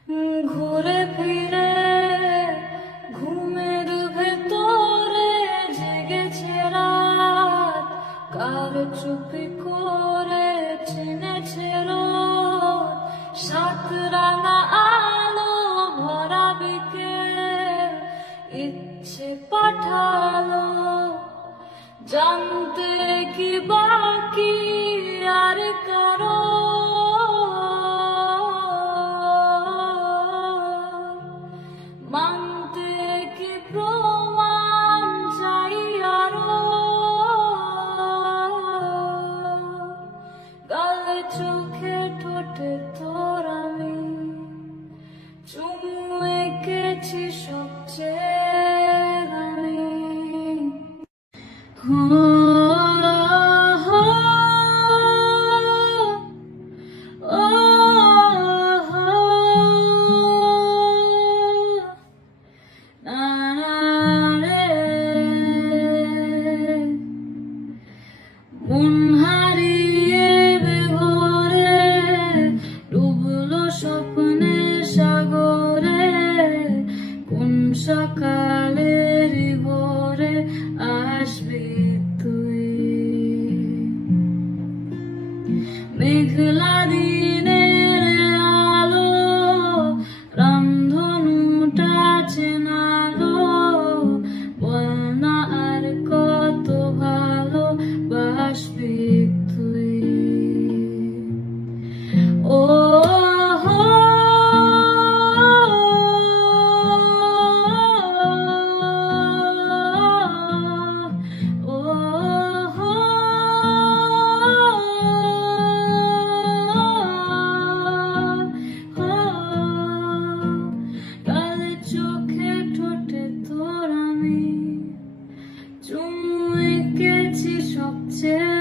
ঘুরে ফিরে ঘুমের ভেতরে জেগেছে রাত, কার চুপি করে চিনেছে রোদ, সাত রাঙা আলো ভরা বিকেল ইচ্ছে পাঠালো জানতে কি বাকি আর কারো। মানতে কি প্রমাণ চাই আরো, গালে চোখে ঠোঁটে তোর আমি চুমু এঁকেছি সবচেয়ে দামি। মন হারিয়ে বেঘরে ডুবলো স্বপ্নের সাগরে, কোন সকালের ভোরে আসবি তুই। মেঘলা দিনের আলো রামধনুটা চেনালো, বল না আর কত ভালো বাসবি তুই। ও চোখে ঠোঁটে তোর আমি চুমু এঁকেছি সবচেয়ে